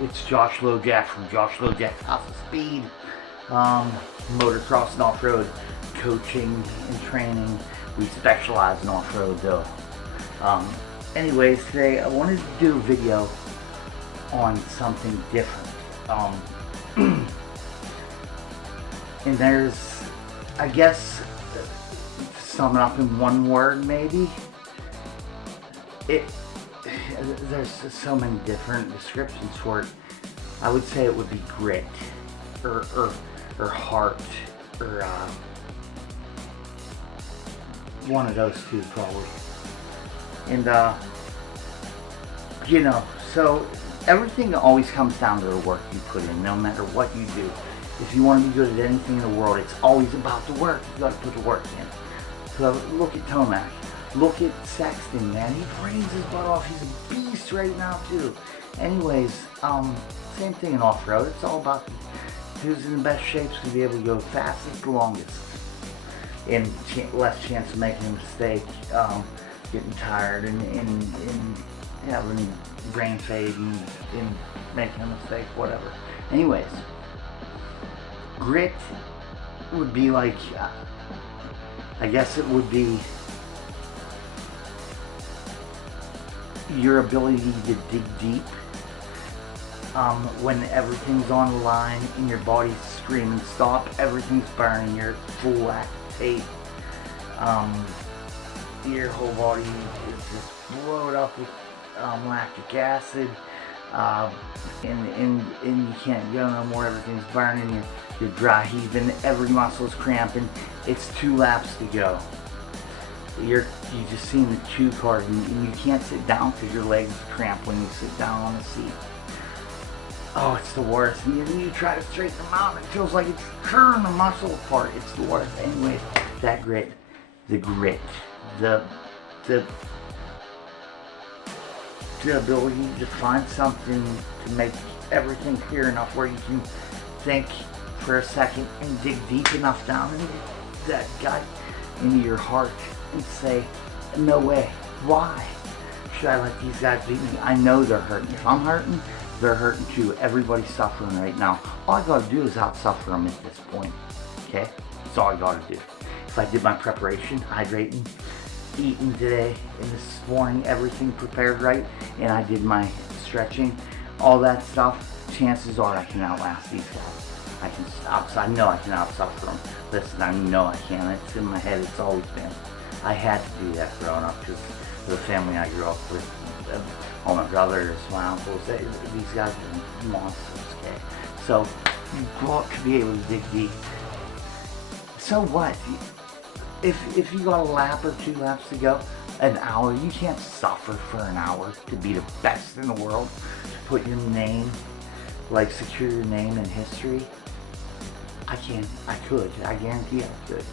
It's J.Lojaks from J.Lojaks House of Speed, motocross and off-road coaching and training. We specialize in off-road though. Anyways, today I wanted to do a video on something different. And there's, I guess, to sum it up in one word maybe, there's so many different descriptions for it. I would say it would be grit, or heart, or one of those two probably. And you know, so everything always comes down to the work you put in, no matter what you do. If you want to be good at anything in the world, it's always about the work. You got to put the work in. So look at Tomac. Look at Sexton, man. He brains his butt off. He's a beast right now, too. Anyways, same thing in off-road. It's all about who's in the best shape to be able to go fastest, the longest. And less chance of making a mistake, getting tired, and having brain fade, and making a mistake, whatever. Anyways, grit would be like, I guess it would be your ability to dig deep when everything's on the line and your body's screaming stop, everything's burning, you're full lactate, your whole body is just blown up with lactic acid, and you can't go no more, everything's burning, you're dry heaving, every muscle's cramping, it's 2 laps to go. You just seen the cue card, and you can't sit down because your legs cramp when you sit down on the seat. Oh, it's the worst. And you try to straighten them out, and it feels like it's tearing the muscle apart. It's the worst. Anyways, that grit, the ability to find something to make everything clear enough where you can think for a second and dig deep enough down into that gut, into your heart, and say, no way, why should I let these guys beat me? I know they're hurting. If I'm hurting, they're hurting too. Everybody's suffering right now. All I gotta do is out-suffer them at this point, okay? That's all I gotta do. If I did my preparation, hydrating, eating today, and this morning, everything prepared right, and I did my stretching, all that stuff, chances are I can outlast these guys. I know I can out-suffer them. Listen, I know I can. It's in my head. It's always been. I had to do that growing up because of the family I grew up with. All my brothers, my uncles, these guys are monsters, okay? So, you've got to be able to dig deep. So what? If you got a lap or 2 laps to go, an hour, you can't suffer for an hour to be the best in the world, to put your name, like secure your name in history. I could, I guarantee I could.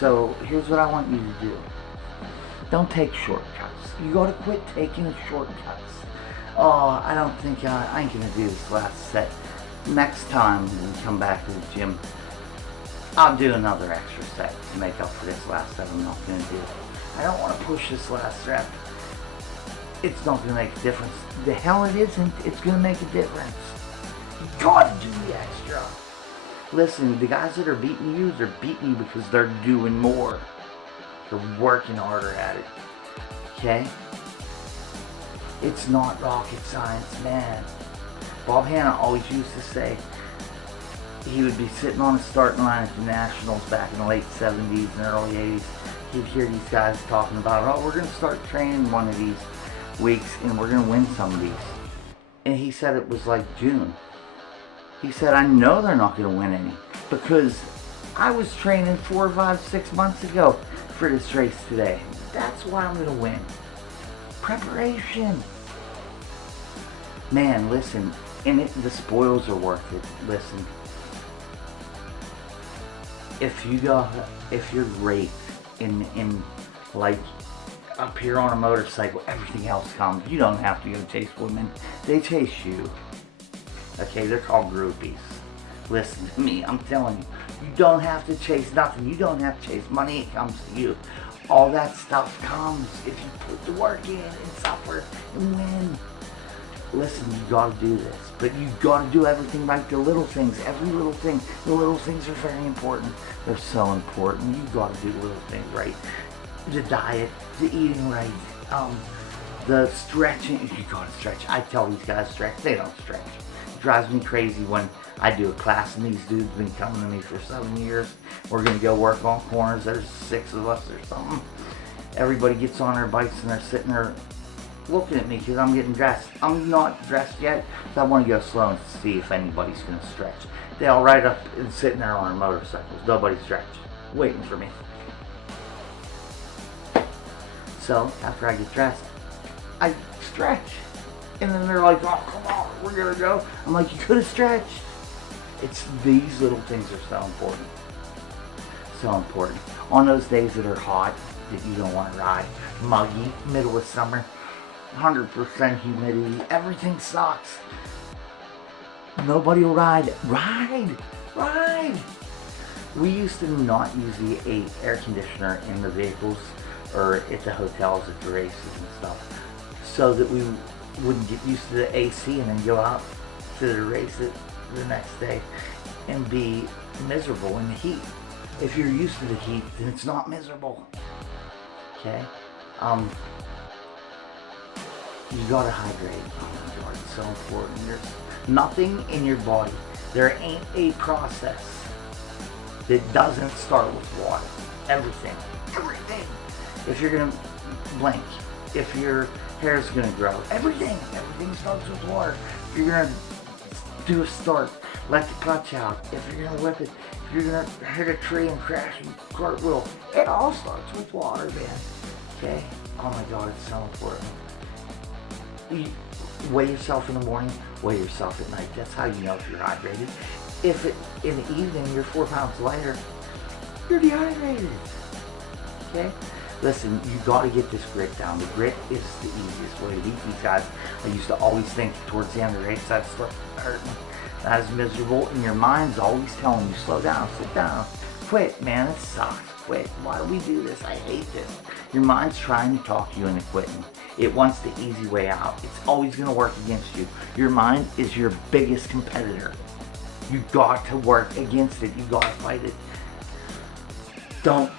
So here's what I want you to do. Don't take shortcuts. You gotta quit taking the shortcuts. Oh, I don't think I ain't gonna do this last set. Next time we come back to the gym, I'll do another extra set to make up for this last set I'm not gonna do. I don't wanna push this last rep. It's not gonna make a difference. The hell it isn't. It's gonna make a difference. You gotta do the extra. Listen, the guys that are beating you, they're beating you because they're doing more. They're working harder at it. Okay? It's not rocket science, man. Bob Hanna always used to say he would be sitting on a starting line at the Nationals back in the late 70s and early 80s. He'd hear these guys talking about, oh, we're going to start training one of these weeks and we're going to win some of these. And he said it was like June. He said, I know they're not going to win any because I was training 4, 5, 6 months ago for this race today. That's why I'm going to win. Preparation. Man, listen, and the spoils are worth it. Listen, if you're great in like up here on a motorcycle, everything else comes. You don't have to go chase women. They chase you. Okay, they're called groupies. Listen to me, I'm telling you. You don't have to chase nothing. You don't have to chase money. It comes to you. All that stuff comes if you put the work in and suffer and win. listen, you gotta do this, but you gotta do everything right. The little things, every little thing, the little things are very important. They're so important. You gotta do little things right. The diet, the eating right, the stretching. You gotta stretch. I tell these guys stretch, they don't stretch. It drives me crazy when I do a class and these dudes been coming to me for 7 years. We're gonna go work on corners. There's 6 of us or something. Everybody gets on their bikes and they're sitting there looking at me because I'm getting dressed. I'm not dressed yet, so I want to go slow and see if anybody's going to stretch. They all ride up and sitting there on their motorcycles. Nobody stretch, waiting for me. So after I get dressed, I stretch. And then they're like, oh, come on, we're going to go. I'm like, you could have stretched. It's these little things are so important. So important. On those days that are hot, that you don't want to ride, muggy, middle of summer, 100% humidity, everything sucks. Nobody will ride. Ride! We used to not use the air conditioner in the vehicles or at the hotels at the races and stuff, so that we wouldn't get used to the AC and then go out to the race the next day and be miserable in the heat. If you're used to the heat, then it's not miserable. Okay? You gotta hydrate. Oh my God, it's so important. There's nothing in your body. There ain't a process that doesn't start with water. Everything. If you're gonna blink, if your hair's gonna grow, everything starts with water. If you're gonna do a start, let the clutch out. If you're gonna whip it, if you're gonna hit a tree and crash and cartwheel, it all starts with water, man. Okay? Oh my God, it's so important. You weigh yourself in the morning, weigh yourself at night. That's how you know if you're hydrated. If in the evening you're 4 pounds lighter, you're dehydrated. Okay? Listen, you gotta get this grit down. The grit is the easiest way to beat these guys. I used to always think towards the end of the race I'd start hurting. That is miserable, and your mind's always telling you, slow down, sit down, quit, man, it sucks, quit. Why do we do this? I hate this. Your mind's trying to talk you into quitting. It wants the easy way out. It's always gonna work against you. Your mind is your biggest competitor. You got to work against it. You gotta fight it. Don't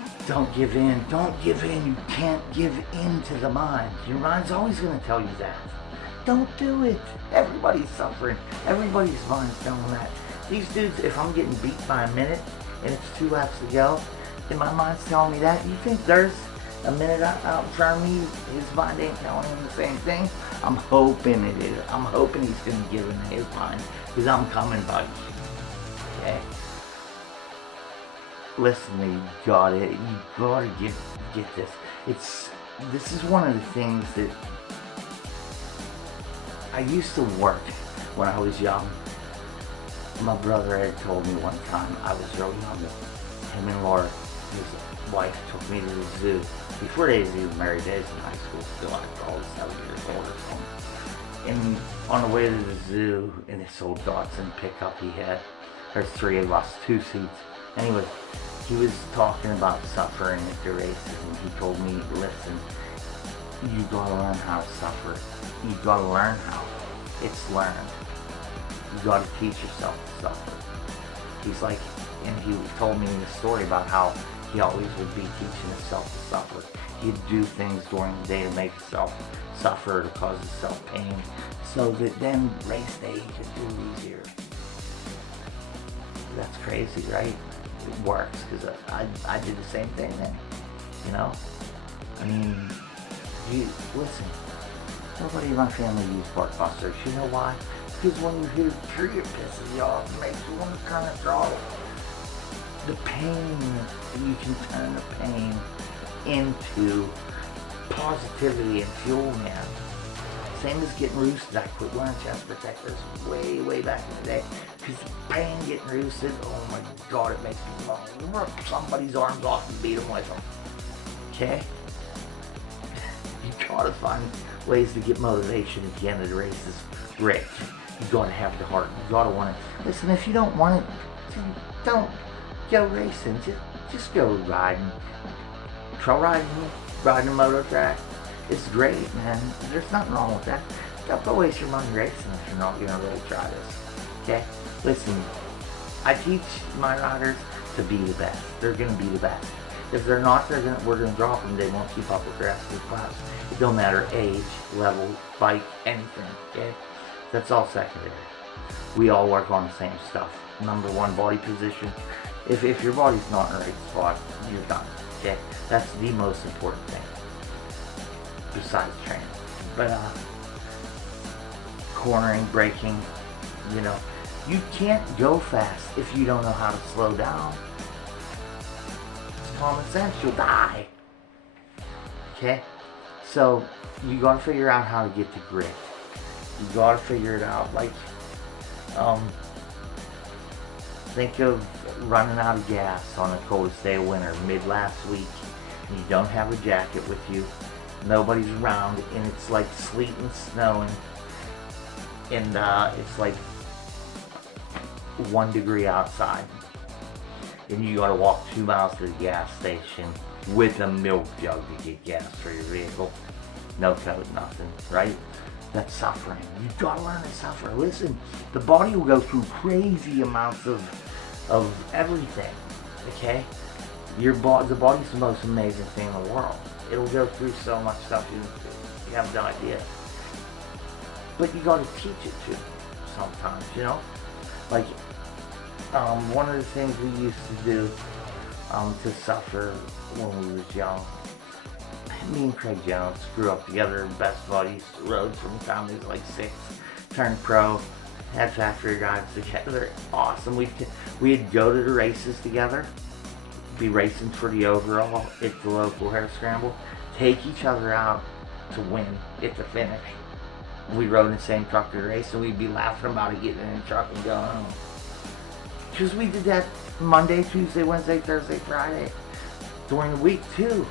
give in. Don't give in. You can't give in to the mind. Your mind's always gonna tell you that. Don't do it. Everybody's suffering. Everybody's mind's telling them that. These dudes, if I'm getting beat by a minute and it's 2 laps to go, and my mind's telling me that, you think there's a minute out in front of me, his mind ain't telling him the same thing? I'm hoping it is. I'm hoping he's going to give in his mind, because I'm coming, buddy. Okay? Listen, you gotta get this. This is one of the things that I used to work when I was young. My brother had told me one time, I was really young, him and Laura, his wife, took me to the zoo. Before they was even married, they was in high school still, like all 7 years old or something. And on the way to the zoo, in this old Datsun pickup he had, there's 3 of us, 2 seats. Anyway, he was talking about suffering at the races, and he told me, listen, you gotta learn how to suffer. You gotta learn how. It's learned. You gotta teach yourself to suffer. He's like, and he told me the story about how he always would be teaching himself to suffer. He'd do things during the day to make himself suffer, to cause himself pain, so that then race day he could do easier. That's crazy, right? It works, because I did the same thing then, you know? I mean, listen, nobody in my family used bark busters. You know why? Because when you hit a tree, it pisses you off, it makes you want to kind of throttle. The pain, you can turn the pain into positivity and fuel, man. Same as getting roosted. I quit wearing chest protectors way back in the day, because the pain getting roosted, oh my God, it makes me want to rip somebody's arms off and beat them with them. Okay? You gotta find ways to get motivation at the end of the races. Grit. You gotta have the heart. You gotta want it. Listen, if you don't want it, don't go racing. Just go riding. Trail riding a motor track. It's great, man. There's nothing wrong with that. Don't waste your money racing if you're not going to really try this. Okay? Listen, I teach my riders to be the best. They're going to be the best. If they're not, we're going to drop them. They won't keep up with the rest of the class. It don't matter age, level, bike, anything. Okay? That's all secondary. We all work on the same stuff. Number one, body position. If your body's not in the right spot, you're done. Okay? That's the most important thing. Besides training. But, cornering, braking, you know, you can't go fast if you don't know how to slow down. It's common sense, you'll die. Okay? So, you gotta figure out how to get to grit. You gotta figure it out. Like, think of running out of gas on the coldest day of winter, mid last week, and you don't have a jacket with you, nobody's around, and it's like sleet and snowing, and it's like 1 degree outside, and you gotta walk 2 miles to the gas station with a milk jug to get gas for your vehicle. No coat, nothing, right? That's suffering. You gotta learn to suffer. Listen, the body will go through crazy amounts of everything. Okay? The body's the most amazing thing in the world. It'll go through so much stuff you have no idea. But you gotta teach it to sometimes, you know? Like, one of the things we used to do to suffer when we was young, me and Craig Jones grew up together, best buddies, rode from the time he was like 6, turned pro, had factory rides together, awesome. We'd go to the races together, be racing for the overall at the local hair scramble, take each other out to win at the finish. We rode in the same truck to the race, and we'd be laughing about it, getting in the truck and going home. Because we did that Monday, Tuesday, Wednesday, Thursday, Friday, during the week too.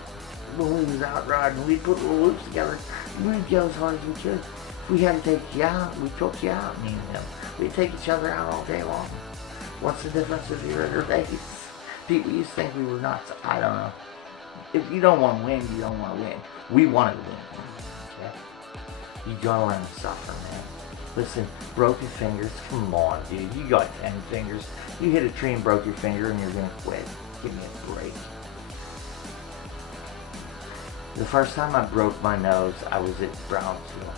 When we was out riding, we'd put little loops together, we'd go as hard as we could. If we had to take you out, we took you out, me and him. We'd take each other out all day long. What's the difference if you're at a race? People used to think we were nuts. I don't know. If you don't want to win, you don't want to win. We wanted to win. Okay? You gotta learn to suffer, man. Listen, broken fingers, come on, dude. You got 10 fingers. You hit a tree and broke your finger and you're gonna quit. Give me a break. The first time I broke my nose, I was at Brownsville,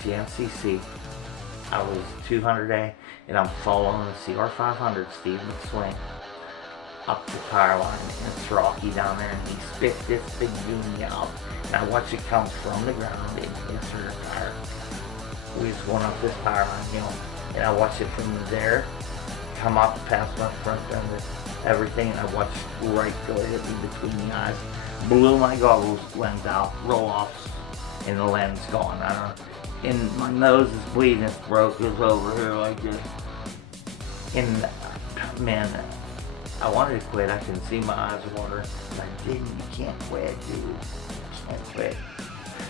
GMCC. I was 200A, and I'm following the CR500, Steve McSwain, up the power line, and it's rocky down there, and he spit this big goonie out, and I watch it come from the ground and hits her tire. We just went up this power line hill, and I watched it from there, come up past my front fender, everything, and I watched right go hit me between the eyes. Blew my goggles lens out, roll offs, and the lens gone. I don't know. And my nose is bleeding, it's broke, it's over here like this. And man, I wanted to quit. I can see my eyes water. But I didn't. You can't quit, dude. You can't quit.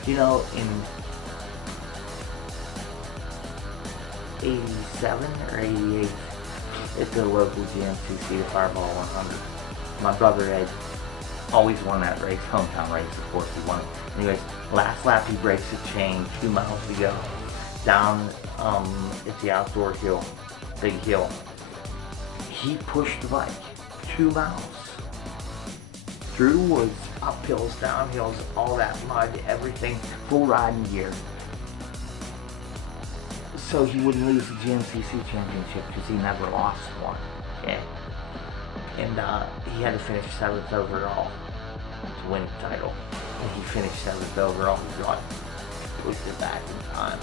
You know, in 87 or 88, at the local GMCC, the Fireball 100, my brother had always won that race, hometown race, of course he won. Anyways, last lap he breaks a chain, 2 miles to go, down at the outdoor hill, big hill. He pushed the bike 2 miles, through the woods, up hills, down hills, all that mud, everything, full riding gear. So he wouldn't lose the GMCC championship because he never lost one, okay? And he had to finish 7th overall to win the title. And he finished 7th overall. He got pushed it back in time.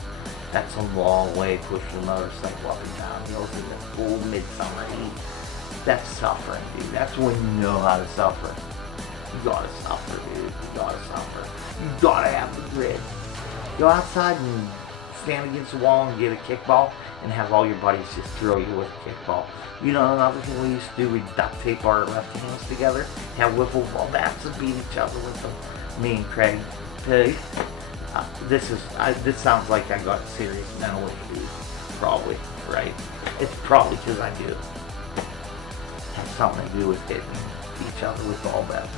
That's a long way pushing a motorcycle up and down hills in the full midsummer heat. That's suffering, dude. That's when you know how to suffer. You gotta suffer, dude. You gotta suffer. You gotta have the grit. Go outside and stand against the wall and get a kickball and have all your buddies just throw you with a kickball. You know, another thing we used to do, we'd duct tape our left hands together, have wiffle ball bats and beat each other with them. Me and Craig. This sounds like I got serious mental issues, probably, right? It's probably because I do. It has something to do with hitting each other with ball bats.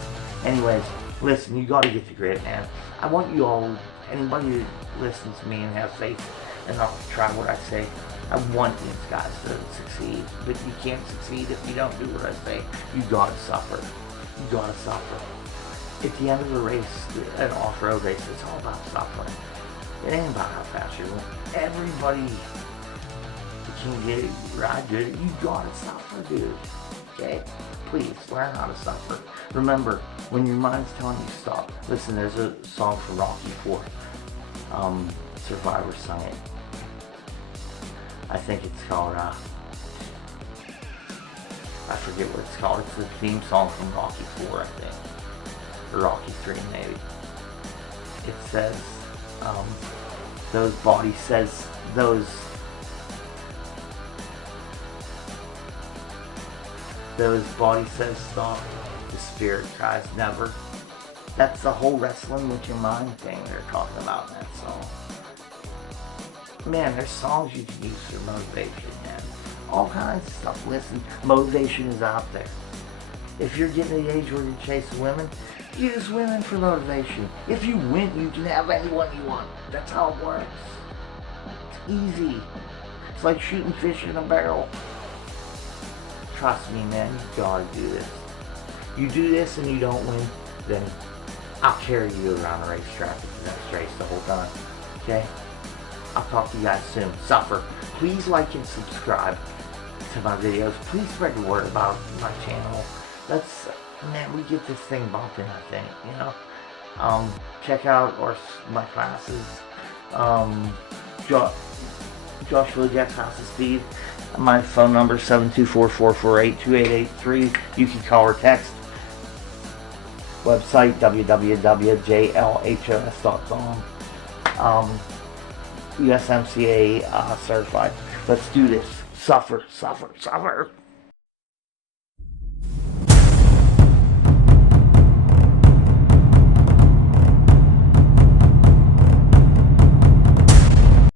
Anyways, listen, you gotta get the grit, man. I want you all to Anybody that listens to me and has faith enough to try what I say, I want these guys to succeed. But you can't succeed if you don't do what I say. You gotta suffer. You gotta suffer. At the end of a race, an off-road race, it's all about suffering. It ain't about how fast you win. Everybody can get ride good. You gotta suffer, dude. Okay? Please, learn how to suffer. Remember, when your mind's telling you stop. Listen, there's a song from Rocky 4. Survivor sung it. I think it's called, I forget what it's called. It's the theme song from Rocky 4, I think. Or Rocky 3, maybe. It says, those bodies says, those body says stop, the spirit tries never. That's the whole wrestling with your mind thing they're talking about in that song. Man, there's songs you can use for motivation, man. All kinds of stuff. Listen, motivation is out there. If you're getting to the age where you're chasing women, use women for motivation. If you win, you can have anyone you want. That's how it works. It's easy. It's like shooting fish in a barrel. Trust me, man, you gotta do this. You do this and you don't win, then I'll carry you around the racetrack for the next race the whole time. Okay? I'll talk to you guys soon. Suffer. Please like and subscribe to my videos. Please spread the word about my channel. Let's, man, we get this thing bumping, I think, you know? Check out my classes. J.Lojaks House of Speed. My phone number is 724-448-2883. You can call or text. Website www.jlhos.com. USMCA certified. Let's do this. Suffer, suffer, suffer.